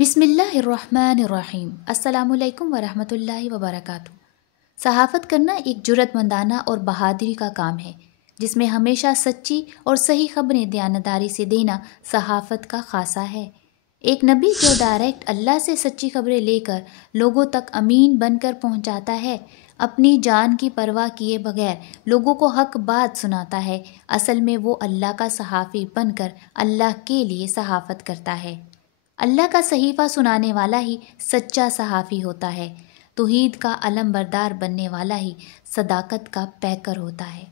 بسم اللہ الرحمن الرحیم۔ السلام علیکم ورحمۃ اللہ وبرکاتہ۔ صحافت کرنا ایک جرأت مندانہ اور بہادری کا کام ہے، جس میں ہمیشہ سچی اور صحیح خبریں دیانتداری سے دینا صحافت کا خاصہ ہے۔ ایک نبی جو ڈائریکٹ اللہ سے سچی خبریں لے کر لوگوں تک امین بن کر پہنچاتا ہے، اپنی جان کی پرواہ کیے بغیر لوگوں کو حق بات سناتا ہے، اصل میں وہ اللہ کا صحافی بن کر اللہ کے لیے صحافت کرتا ہے۔ اللہ کا صحیفہ سنانے والا ہی سچا صحافی ہوتا ہے۔ توحید کا علم بردار بننے والا ہی صداقت کا پیکر ہوتا ہے۔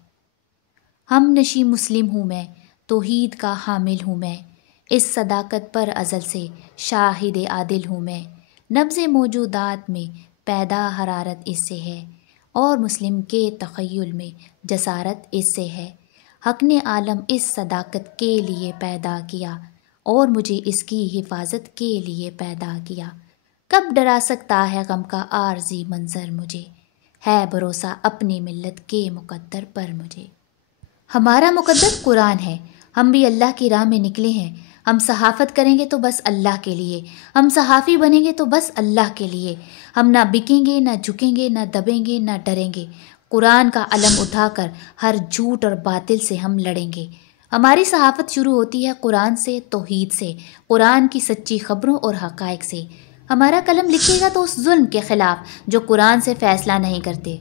ہم نشی مسلم ہوں میں، توحید کا حامل ہوں میں، اس صداقت پر ازل سے شاہد عادل ہوں میں۔ نبض موجودات میں پیدا حرارت اس سے ہے، اور مسلم کے تخیل میں جسارت اس سے ہے۔ حق نے عالم اس صداقت کے لیے پیدا کیا، اور مجھے اس کی حفاظت کے لیے پیدا کیا۔ کب ڈرا سکتا ہے غم کا عارضی منظر مجھے، ہے بھروسہ اپنی ملت کے مقدر پر مجھے۔ ہمارا مقدر قرآن ہے، ہم بھی اللہ کی راہ میں نکلے ہیں۔ ہم صحافت کریں گے تو بس اللہ کے لیے، ہم صحافی بنیں گے تو بس اللہ کے لیے۔ ہم نہ بکیں گے، نہ جھکیں گے، نہ دبیں گے، نہ ڈریں گے۔ قرآن کا علم اٹھا کر ہر جھوٹ اور باطل سے ہم لڑیں گے۔ ہماری صحافت شروع ہوتی ہے قرآن سے، توحید سے، قرآن کی سچی خبروں اور حقائق سے۔ ہمارا قلم لکھے گا تو اس ظلم کے خلاف جو قرآن سے فیصلہ نہیں کرتے۔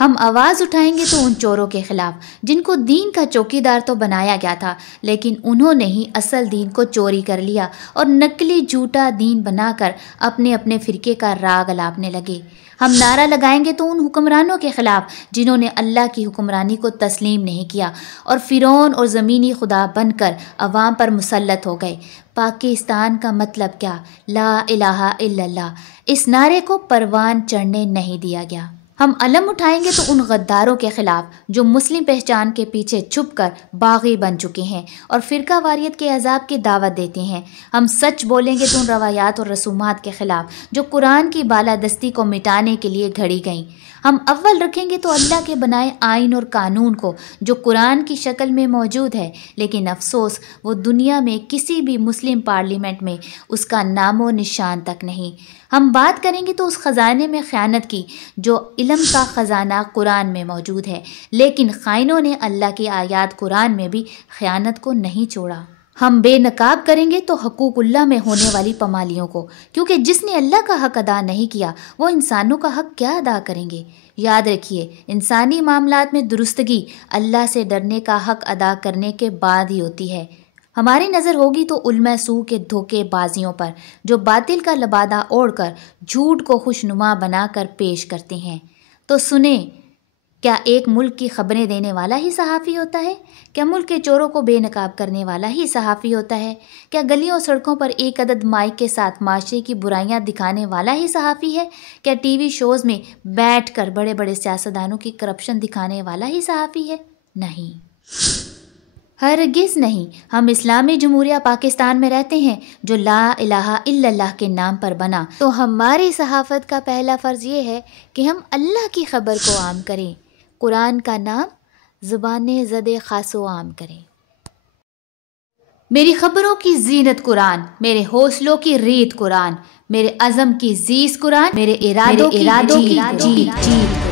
ہم آواز اٹھائیں گے تو ان چوروں کے خلاف جن کو دین کا چوکیدار تو بنایا گیا تھا، لیکن انہوں نے ہی اصل دین کو چوری کر لیا اور نقلی جھوٹا دین بنا کر اپنے اپنے فرقے کا راگ الاپنے لگے۔ ہم نعرہ لگائیں گے تو ان حکمرانوں کے خلاف جنہوں نے اللہ کی حکمرانی کو تسلیم نہیں کیا اور فرعون اور زمینی خدا بن کر عوام پر مسلط ہو گئے۔ پاکستان کا مطلب کیا؟ لا الہ الا اللہ، اس نعرے کو پروان چڑھنے نہیں دیا گیا۔ ہم علم اٹھائیں گے تو ان غداروں کے خلاف جو مسلم پہچان کے پیچھے چھپ کر باغی بن چکے ہیں اور فرقہ واریت کے عذاب کی دعوت دیتے ہیں۔ ہم سچ بولیں گے تو ان روایات اور رسومات کے خلاف جو قرآن کی بالادستی کو مٹانے کے لیے گھڑی گئیں۔ ہم اول رکھیں گے تو اللہ کے بنائے آئین اور قانون کو جو قرآن کی شکل میں موجود ہے، لیکن افسوس وہ دنیا میں کسی بھی مسلم پارلیمنٹ میں اس کا نام و نشان تک نہیں۔ ہم بات کریں گے تو اس خزانے میں خیانت کی جو علم کا خزانہ قرآن میں موجود ہے، لیکن خائنوں نے اللہ کی آیات قرآن میں بھی خیانت کو نہیں چھوڑا۔ ہم بے نقاب کریں گے تو حقوق اللہ میں ہونے والی پامالیوں کو، کیونکہ جس نے اللہ کا حق ادا نہیں کیا وہ انسانوں کا حق کیا ادا کریں گے۔ یاد رکھیے، انسانی معاملات میں درستگی اللہ سے ڈرنے کا حق ادا کرنے کے بعد ہی ہوتی ہے۔ ہماری نظر ہوگی تو علماء سو کے دھوکے بازیوں پر جو باطل کا لبادہ اوڑھ کر جھوٹ کو خوشنما بنا کر پیش کرتے ہیں۔ تو سنیں، کیا ایک ملک کی خبریں دینے والا ہی صحافی ہوتا ہے؟ کیا ملک کے چوروں کو بے نقاب کرنے والا ہی صحافی ہوتا ہے؟ کیا گلیوں سڑکوں پر ایک عدد مائک کے ساتھ معاشرے کی برائیاں دکھانے والا ہی صحافی ہے؟ کیا ٹی وی شوز میں بیٹھ کر بڑے بڑے سیاستدانوں کی کرپشن دکھانے والا ہی صحافی ہے؟ نہیں، ہرگز نہیں۔ ہم اسلامی جمہوریہ پاکستان میں رہتے ہیں جو لا الہ الا اللہ کے نام پر بنا، تو ہماری صحافت کا پہلا فرض یہ ہے کہ ہم اللہ کی خبر کو عام کریں، قرآن کا نام زبان زد خاص و عام کریں۔ میری خبروں کی زینت قرآن، میرے حوصلوں کی ریت قرآن، میرے عزم کی زیست قرآن، میرے ارادوں کی جیت قرآن۔